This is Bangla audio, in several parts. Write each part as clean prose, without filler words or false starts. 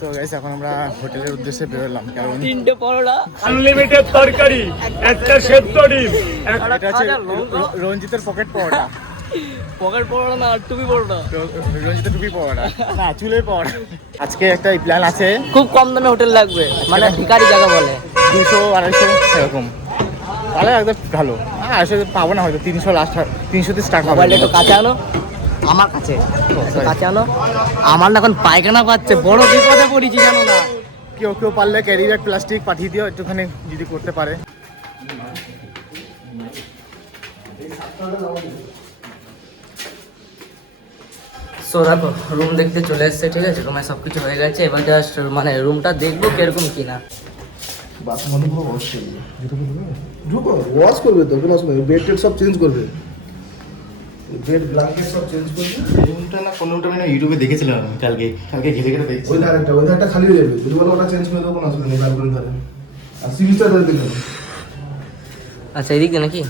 তো গাইস এখন আমরা হোটেলের উদ্দেশ্যে বেরোলাম, কারণ 3টে পরোটা, আনলিমিটেড তরকারি, একটা সেদ্ধ ডিম, এটা হচ্ছে রঞ্জিতের পকেট পরোটা। পকেট পরোটা না, টুপি পরোটা। রঞ্জিতের টুপি পরোটা না, চুলের পরোটা। আজকে একটা প্ল্যান আছে, খুব কম দামে হোটেল লাগবে, মানে ভিখারি জায়গা বলে। 200-250 এরকম, তাহলে একদম ভালো। 250 পাবো না হয়তো, 300 লাস্ট, 300 স্টার্ট হবে। মোবাইলটা একটু কাছে আনো, আমার কাছে একটু কাছে আনো। আমার না এখন পায়খানা পাচ্ছে, বড় বিপদে পড়েছি জানো না। কেউ পারলে ক্যারি ব্যাগ প্লাস্টিক পাঠিয়ে দিও একটুখানি, যদি করতে পারে। সো দেখো রুম দেখতে চলে এসছে, ঠিক আছে, রুমে সব কিছু হয়ে গেছে। এবার জাস্ট মানে রুমটা দেখবো কিরকম কিনা। ওয়াশ করবে তো, কোনো সময় বেড টেড সব চেঞ্জ করবে, বেড ব্ল্যাঙ্কেট সব চেঞ্জ করবে। রুমটা না কোনোটা মানে ইউটিউবে দেখেছিলাম কালকে ঘেটে দেখছি। ওই ধারটা খালি হয়ে যাবে, যদি বলো ওটা চেঞ্জ করে দেবো, কোনো অসুবিধা নেই। ব্যালকনির ধারে আর সিরিজটা ধরে দেখবে। আচ্ছা এদিক দিয়ে নাকি?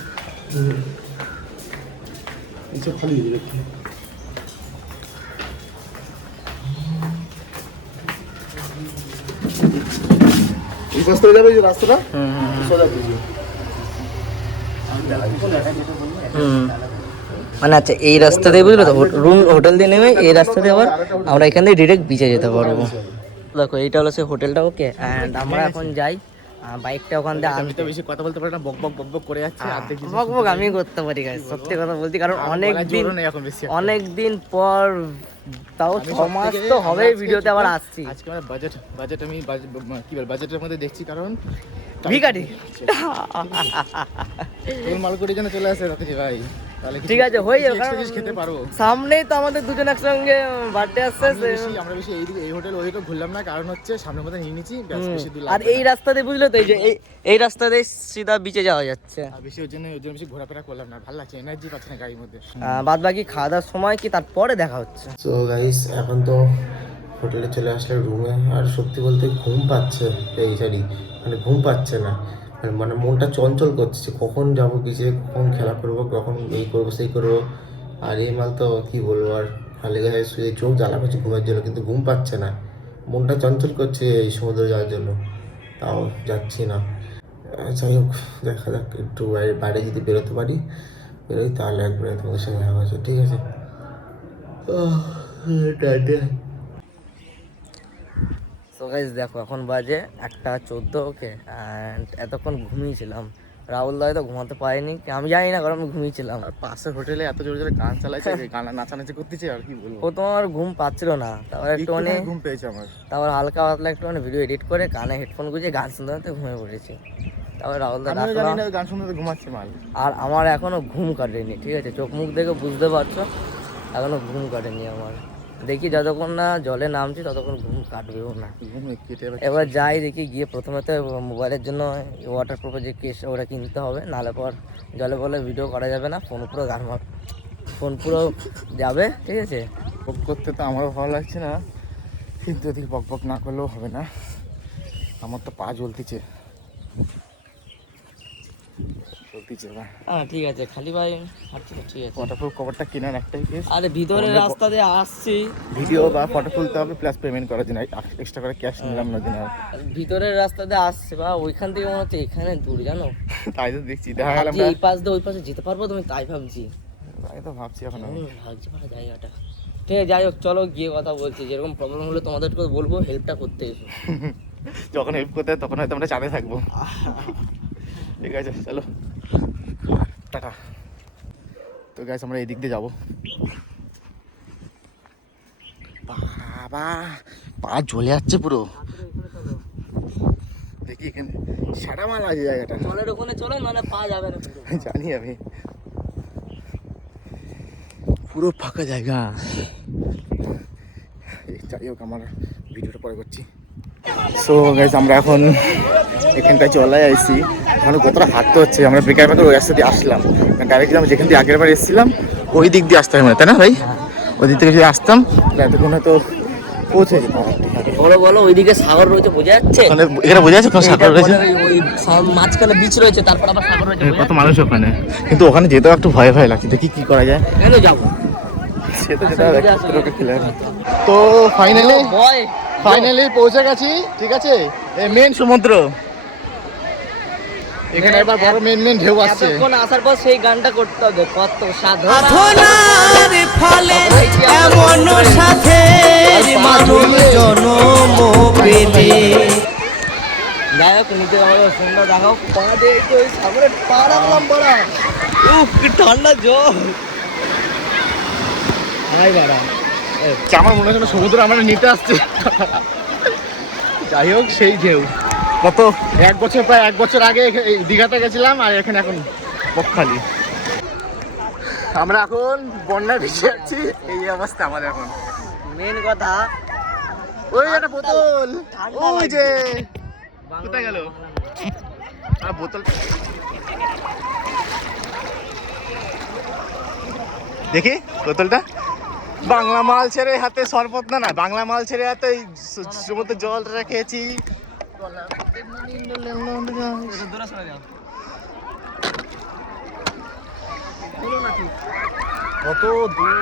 এইসব খালি হয়ে যাবে। এই রাস্তা যাবে, যে রাস্তাটা সোজা বুঝিয়ে মানে আচ্ছা এই রাস্তা দিয়ে বুঝলো তো, রুম হোটেল দিয়ে নেমে এই রাস্তা দিয়ে আবার আমরা এখান থেকে ডিরেক্ট বিচে যেতে পারবো। দেখো এইটা হলো সেই হোটেলটা, ওকে। অ্যান্ড আমরা এখন যাই, বাইকটা ওখান দিয়ে আমি তো বেশি কথা বলতে পারি না, বক বক করে যাচ্ছে। আর দেখি বক আমি করতে পারি গাইস, সত্যি কথা বলছি, কারণ অনেক দিন পর, তাও 6 মাস তো হবে ভিডিওতে আবার আসছি। আজকে আমার বাজেট আমি কি বল বাজেটের মধ্যে দেখছি, কারণ ভিখারি তোর মালকুড়ি জন্য চলে আসে রাতে ভাই। তাহলে ঠিক আছে হয়ে যাবে, কারণ খেতে পারবো। সামনেই তো আমাদের দুজন একসঙ্গে বার্থডে আসছে। আমরা বেশি এই হোটেল ওইদিকে ঘুরলাম না, কারণ হচ্ছে সামনের মধ্যে নিয়ে নিচ্ছি, বেশি দূর আর এই রাস্তাতে বুঝলে তো, এই যে এই রাস্তাতে সিধা বিচে যাওয়া যাচ্ছে। বেশি ওর জন্য বেশি ঘোরাফেরা করলাম না, ভালো লাগছে, এনার্জি পাচ্ছে না গাড়ির মধ্যে। বাদ বাকি খাওয়া দাওয়ার সময় কি তারপরে দেখা হচ্ছে। সো গাইস এখন তো হোটেলে চলে আসলে রুমে, আর সত্যি বলতে ঘুম পাচ্ছে, মানে ঘুম পাচ্ছে না, মানে মনটা চঞ্চল করছে, কখন যাবো বিচে, কখন খেলা করবো, কখন এই করবো সেই করবো। আর এই মাল তো কী বলবো, আর হালে গায়ে শুয়ে চোখ জ্বালা করছে ঘুমের জন্য, কিন্তু ঘুম পাচ্ছে না, মনটা চঞ্চল করছে এই সমুদ্রে যাওয়ার জন্য, তাও যাচ্ছি না। যাই হোক দেখা যাক, একটু বাইরে যদি বেরোতে পারি, বেরোই, তাহলে একবারে তোমাদের সঙ্গে দেখা হচ্ছে, ঠিক আছে? সো গাইস দেখো এখন বাজে 1:14, ওকে। অ্যান্ড এতক্ষণ ঘুমিয়েছিলাম, রাহুল দা তো ঘুমাতে পারেনি, আমি জানি না, কারণ আমি ঘুমিয়েছিলাম। আর পাশের হোটেলে এত জোরে জোরে গান চালাইছে, গান নাচানাচি করতেছে, আর কি বলবো। ও তোমার ঘুম পাচ্ছিল না, তারপর একটুখানি ঘুম পেয়েছে আমার, তারপর হালকা পাতলা একটুখানি ভিডিও এডিট করে কানে হেডফোন গুঁজে গান শুনতে শুনতে ঘুমিয়ে পড়েছি। তারপর রাহুল দা আমি জানি না গান শুনতে ঘুমাচ্ছে মাল। আর আমার এখনো ঘুম কাটেনি, ঠিক আছে, চোখ মুখ দেখে বুঝতে পারছো এখনো ঘুম কাটেনি আমার। দেখি যতক্ষণ না জলে নামছি ততক্ষণ ঘুম কাটবেও না। এবার যাই দেখি, গিয়ে প্রথমে তো মোবাইলের জন্য ওয়াটার প্রুফের যে কেস ওটা কিনতে হবে, নাহলে পর জলে বলে ভিডিও করা যাবে না, ফোন পুরো যাবে, ঠিক আছে। বক করতে তো আমারও ভালো লাগছে না, কিন্তু এদিকে বক বক না করলেও হবে না, আমার তো পা জ্বলতেছে। ঠিক আছে, খালি ভাই হাঁটছি তো, ঠিক আছে। ওয়াটারপ্রুফ কভারটা কেনার একটাই কেস, আরে ভিতরের রাস্তা দিয়ে আসছি, ভিডিও বা ফটো তুলতে হবে, প্লাস পেমেন্ট করার জন্য এক্সট্রা করে ক্যাশ নিলাম না দিন। ভিতরের রাস্তা দিয়ে আসছে বা ওইখান থেকে মনে হচ্ছে এখানে দূর, জানো, তাই তো দেখছি, দেখা গেল এই পাশ দিয়ে ওই পাশে যেতে পারবো তুমি, তাই ভাবছি। তাই তো ভাবছি এখন ভাবছি ভালো জায়গাটা, ঠিক আছে। যাই হোক চলো গিয়ে কথা বলছি, যেরকম প্রবলেম হলে তোমাদেরকে বলবো, হেল্পটা করতে এসো। যখন হেল্প করতে হয় তখন হয়তো আমরা চাঁদে থাকবো। ঠিক আছে চলো টাটা। তো গাইস আমরা এই দিক দিয়ে যাবো। বাবা পা জ্বলে যাচ্ছে পুরো, দেখি এখানে সারা মাল আছে জায়গাটা। জলের ওখানে চলো, মানে পা যাবে না। জানি আমি, পুরো ফাঁকা জায়গা। যাই হোক আমার ভিডিওটা পরে করছি। সো গাইস আমরা এখন এখানটায় চলে আসছি, এখন কতটা হাঁটতে হচ্ছে, আমরা বেকার ওই রাস্তা দিয়ে আসলাম, ডাইরেক্ট আমরা যেখান দিয়ে আগের বার এসেছিলাম ওই দিক দিয়ে আসতে হবে, তাই না ভাই? ওই দিক থেকে যদি আসতাম এতক্ষণ হয়তো পৌঁছে যেতাম। বলো বলো, ওইদিকে সাগর রয়েছে, বোঝা যাচ্ছে? এখানে বোঝা যাচ্ছে সাগর রয়েছে, ওই মাঝখানে বিচ রয়েছে, তারপর আবার সাগর রয়েছে, কত মানুষ ওখানে, কিন্তু ওখানে যেতেও একটু ভয় ভয় লাগছে, দেখি কি করা যায়। কেন যাবো, সে তো যেটা খেলে। তো ফাইনালি পৌঁছে গেছি, ঠিক আছে, এই মেন সমুদ্র। এখানে এবার বড় মেন ঢেউ আসছে। এতক্ষণ আসার পর সেই গানটা করতে হবে, কত সাধনা সাধনার ফলে এমন সাথে মানব জনম পেলে। যাই হোক, নিচে আমাকে সুন্দর দেখাও, পা দিয়ে ওই সাগরে পা রাখলাম বড়া। উফ, কি ঠান্ডা জল। হাই বাড়া, আমার মনে হয় সমুদ্র আমরা নিতে আসছে। যাই হোক, সেই ঢেউ কত প্রায় এক বছর আগে এই দীঘাতে গেছিলাম, আর এখানে এখন বকখালি। আমরা এখন বন্যায় ভেসে যাচ্ছি, এই অবস্থা আমাদের এখন। মেন কথা ওই একটা বোতল, ওই যে কোথায় গেল বোতল, দেখি বোতলটা। বাংলা মাল ছেড়ে হাতে শরবত, না বাংলা মাল ছেড়ে হাতে সমুদ্রে জল রেখেছি। কত দূর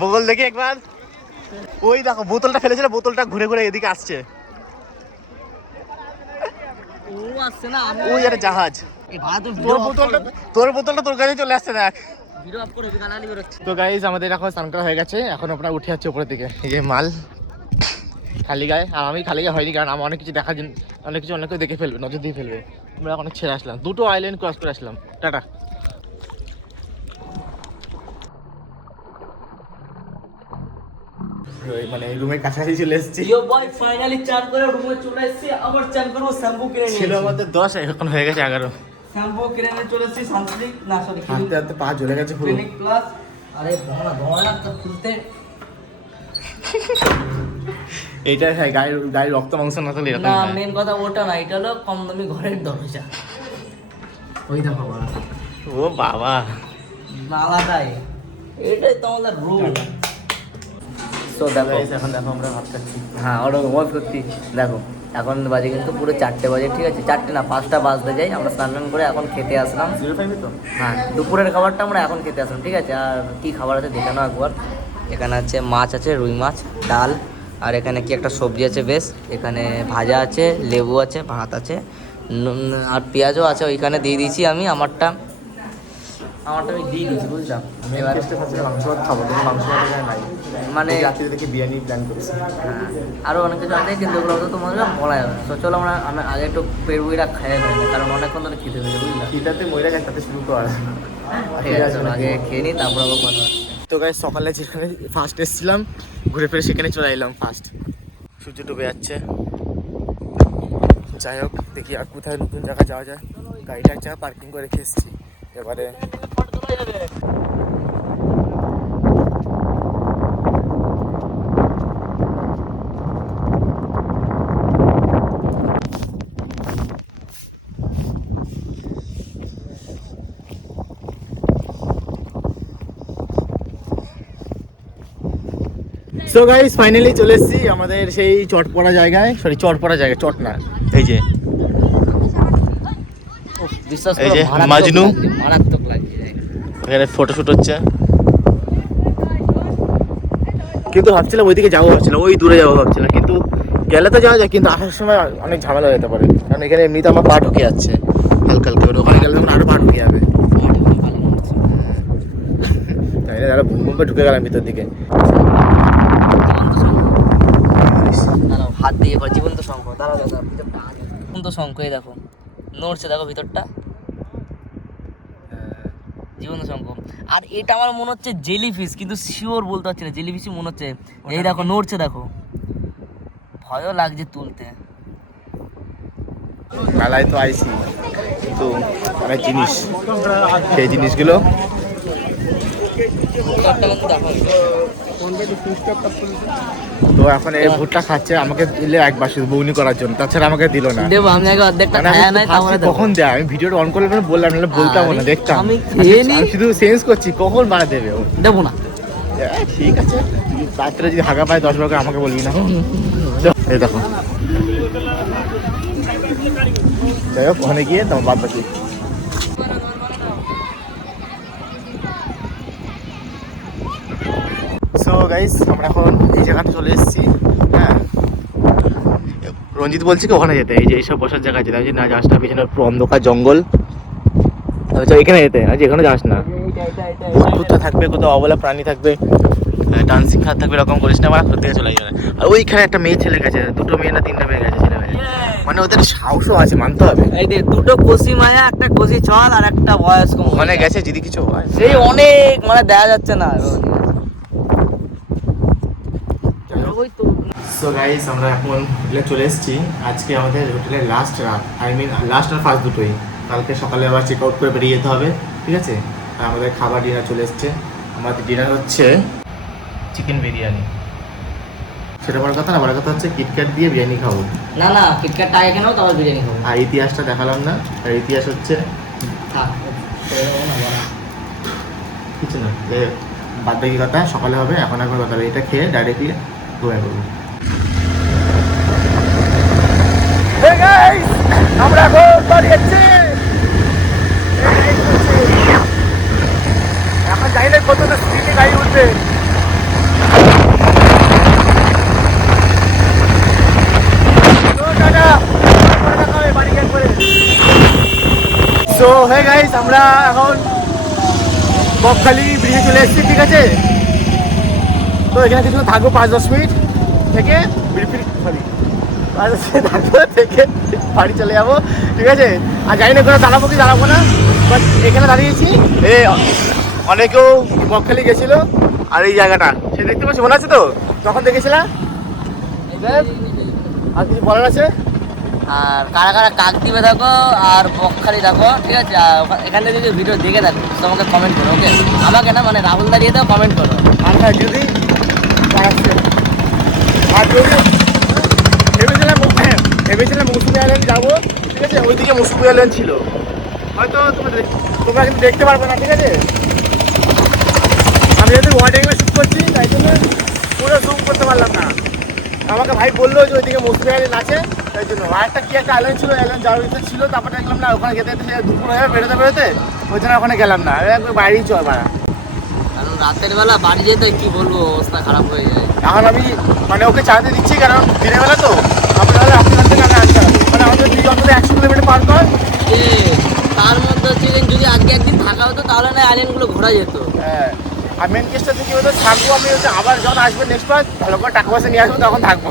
বগল দেখি একবার। ওই দেখো বোতলটা ফেলেছিল, বোতলটা ঘুরে ঘুরে এদিকে আসছে। ও আসছে না, ওই একটা জাহাজ। তোর বোতলটা তোর কাছে চলে আসছে, দেখ। তো গাইজ আমাদের এখন স্নান করা হয়ে গেছে, এখন আমরা উঠে যাচ্ছি উপরের দিকে। এই যে মাল খালি গায়ে, আর আমি খালি গায়ে হয়নি, কারণ আমার অনেক কিছু দেখার জন্য অনেক কেউ দেখে ফেলবে, নজর দিয়ে ফেলবে। আমরা এখন ছেড়ে আসলাম, দুটো আইল্যান্ড ক্রস করে আসলাম। টাটা। মানে রুমের কাছাকাছি চলে এসেছি। ইয়ো বয়, ফাইনালি চান করে রুমে চলে এসেছি। আবার চান করব, শ্যাম্পু কিনে নিয়ে ছিল আমাদের 10, এখন হয়ে গেছে 11। শ্যাম্পু কিনে নিয়ে চলে এসেছি। সানস্ক্রিন না, সরি, হাঁটতে হাঁটতে পা জ্বলে গেছে পুরো। Clinic plus. আরে ধোঁয়া তো খুলতে। এইটা হ্যাঁ, গায়ের রক্ত মাংস না থাকলে এরকম না, হয়। মেন কথা ওটা না, এটা হলো কম দামি ঘরের দরজা। ওই দেখো বাবা, ও বাবা, আলাদাই, এটাই তো আমাদের রুম। তো দেখো, এখন দেখো আমরা ভাত খাচ্ছি। হ্যাঁ, ওরকম মত সত্যি। দেখো এখন বাজে কিন্তু পুরো 4টে বাজে, ঠিক আছে, 4টে না 5টা বাজতে যাই। আমরা স্নান করে এখন খেতে আসলাম। 05 তো। হ্যাঁ, দুপুরের খাবারটা আমরা এখন খেতে আসলাম, ঠিক আছে। আর কি খাবার আছে দেখে নাও একবার। এখানে আছে মাছ, আছে রুই মাছ, ডাল, আর এখানে কি একটা সবজি আছে বেশ, এখানে ভাজা আছে, লেবু আছে, ভাত আছে, আর পেঁয়াজও আছে। ওইখানে দিয়ে দিয়েছি আমি আমারটা আমি দিয়ে দিয়েছি, বুঝলাম। এবার মাংস ভাত খাবো, কিন্তু মাংস ভাত নাই, মানে রাত্রে দেখে বিরিয়ানি প্ল্যান করছি। হ্যাঁ, আরও অনেক কিছু আছে, কিন্তু ওগুলো তো তোমাদের বলা যাবে। তো চলো আমি আগে একটু পেরুইটা খেয়ে নেই, কারণ অনেকক্ষণ ধরে খেতে হয়েছে, বুঝলাম। খিদাতে মরে গেছে, তাতে শুরু কর। ঠিক আছে, চলো আগে খেয়ে নিই, তারপর আবার কথা হচ্ছে। তো গাইস, সকালে যেখানে ফার্স্ট এসেছিলাম, ঘুরে ফিরে সেখানে চলে এলাম ফার্স্ট। সূর্য ডুবে যাচ্ছে। যাই হোক, দেখি আর কোথায় নতুন জায়গা যাওয়া যায়। গাড়িটা এক জায়গায় পার্কিং করে রেখে এসেছি। এবারে সো গাইস, ফাইনালি চলে এসেছি আমাদের সেই চট না, এই যে বিশ্বাস এই করো, যে মারাত্মক মাজনু। লাগছে, মারাত্মক লাগছে। এখানে ফটোশুট হচ্ছে, কিন্তু ভাবছিলাম ওইদিকে যাবো, ওই দূরে যাবো ভাবছিলাম, কিন্তু গেলে তো যাওয়া যায়, কিন্তু আসার সময় অনেক ঝামেলা হয়ে যেতে পারে, কারণ এখানে এমনিতে আমার পা ঢুকে যাচ্ছে হালকা হালকা, ওখানে গেলে তখন আরো পা ঢুকে যাবে। তাই না, যারা ভুম করে ঢুকে গেলাম ভিতর দিকে। দাঁড়াও, হাত দিয়ে এবার জীবন্ত শঙ্খ, দাঁড়াও, জীবন্ত শঙ্খ, এই দেখো নড়ছে, দেখো ভিতরটা জীবন্ত শঙ্খ। আর এটা আমার মনে হচ্ছে জেলিফিশ, কিন্তু শিওর বলতে পারছি না, জেলিফিশই মনে হচ্ছে। এই দেখো নড়ছে, দেখো, ভয়ও লাগছে তুলতে। মেলায় তো আইসি, কিন্তু অনেক জিনিস, সেই জিনিসগুলো তো এখন এই ভুট্টা খাচ্ছে, আমাকে দিলে একবার শুধু বউনি করার জন্য, তাছাড়া আমাকে দিল না। দেবো আমি আগে অর্ধেকটা মানে আমি খায়া নাই, তারপরে দেবো। কখন দেয়, আমি ভিডিওটা অন করলে বললাম, নাহলে বলতাম না, দেখতাম। আমি খেয়ে নি, আমি শুধু সেন্স করছি কখন মারা দেবে ও। দেবো না। ঠিক আছে, রাত্রে যদি হাগা পায় 10 বার করে আমাকে বলবি না। এই দেখো, যাই হোক, ওখানে গিয়ে তোমার বাদ বাকি। সো গাইস, আমরা এখন এই জায়গাটা চলে এসেছি, হ্যাঁ রঞ্জিত বলছে কি ওখানে যেতে, এই যে এইসব বসার জায়গা যেতে, আমি বলছি, না যাস না, পিছনে পুরো অন্ধকার জঙ্গল, আমি বলছি, এখানে যেতে, আজ এখানে যাস না, ভূত ভূতটা থাকবে, কোথাও অবলা প্রাণী থাকবে, ডান্সিং খাত থাকবে, এরকম করিস না, আমার থেকে চলে যাবে। আর ওইখানে একটা মেয়ে ছেলে গেছে, 2টো মেয়ে না 3টা মেয়ে গেছে, ছেলে মেয়ে, মানে ওদের সাহসও আছে, মানতে হবে। এই যে দুটো কষি মায়া, একটা কষি ছল আর একটা বয়স্ক ওখানে গেছে যদি কিছু হয়, সেই অনেক মানে দেখা যাচ্ছে না। ওই তো সো গাইস আমরা এখন হোটেলে চলে এসেছি। আজকে আমাদের হোটেলের লাস্ট রাত, আই মিন লাস্ট আর ফার্স্ট দুটোই। কালকে সকালে আবার চেক আউট করে বেরিয়ে যেতে হবে, ঠিক আছে। আর আমাদের খাবার ডিনার চলে এসছে। আমাদের ডিনার হচ্ছে চিকেন বিরিয়ানি, সেটা বড় কথা না, বড় কথা হচ্ছে কিটক্যাট দিয়ে বিরিয়ানি খাবো। না না, কিটক্যাটটা এখানে নাও, তারপর বিরিয়ানি খাবো। আর ইতিহাসটা দেখালাম না, আর ইতিহাস হচ্ছে থাক, ছেড়ে দেবো না, বলা। কিছু না, বাদ বাকি কথা সকালে হবে। এখন একবার কথা হবে, এটা খেয়ে ডাইরেক্টলি ঘুমিয়ে পড়বো। আমরা এখন বাড়ি যাচ্ছি, এখন যাই না কতটা স্পিডে গাড়ি উঠবে। সো হে গাইস, আমরা এখন বকখালি ব্রিজে চলে এসেছি, ঠিক আছে। তো এখানে কিছু থাকবো 5-10 মিনিট, থেকে থেকে বাড়ি চলে যাবো, ঠিক আছে। আর জানি না কোনো দাঁড়াবো কি দাঁড়াবো না, বাট এখানে দাঁড়িয়েছি। অনেকেও বকখালি গেছিলো, আর এই জায়গাটা সে দেখতে পাচ্ছি, মনে আছে তো তখন দেখেছিলাম। আর কিছু বলার আছে? আর কারা কারা কাকদ্বীপে থাকো আর বকখালি থাকো, ঠিক আছে, আর এখানে যদি ভিডিও দেখে থাকো তোমাকে কমেন্ট করো, ওকে। আমাকে না, মানে রাহুল দাঁড়িয়ে দাও, কমেন্ট করো। আর হ্যাঁ, যদি আর যদি ভেবেছিলাম মৌসুমী আইল্যান্ড যাবো, ঠিক আছে। ওইদিকে মৌসুমী আইল্যান্ড ছিল, হয়তো তোমরা কিন্তু দেখতে পারবে না, ঠিক আছে। আমি যেহেতু ওয়ার্ডিংয়ে শ্যুট করছি, তাই জন্য পুরো জুম করতে পারলাম না। আমাকে ভাই বললো যে ওইদিকে মৌসুমী আইল্যান্ড আছে, তাই জন্য। আর একটা কি একটা আইল্যান্ড ছিল, আইল্যান্ড যাওয়ার ইচ্ছা ছিল, তারপর দেখলাম না ওখানে যেতে যেতে দুপুর হয়ে বেরোতে ওই জন্য ওখানে গেলাম না, একবার বাইরেই চল বাড়া। কারণ রাতের বেলা বাড়ি যেতে কি বলবো, অবস্থা খারাপ হয়ে যায়। এখন আমি মানে ওকে চালাতে দিচ্ছি, কারণ দিনের বেলা তো আপনার রাস্তাঘাট থেকে আমি আসতে হবে, মানে আমাদের দুই অন্তত 100 কিলোমিটার পার কর। তার মধ্যে হচ্ছে যদি আজকে একদিন থাকা হতো তাহলে না আইল্যান্ডগুলো ঘোরা যেত। হ্যাঁ, আর মেন কেসটা হচ্ছে কি হতো, থাকবো আমি হচ্ছে, আবার যখন আসবো নেক্সট বার ভালো করে টাকা পয়সা নিয়ে আসবো, তখন থাকবো,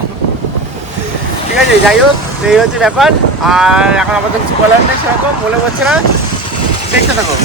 ঠিক আছে। যাই হোক, এই হচ্ছে ব্যাপার। আর এখন আমাদের কিছু বলার নেই সেরকম, মনে হচ্ছে না, দেখতে থাকো।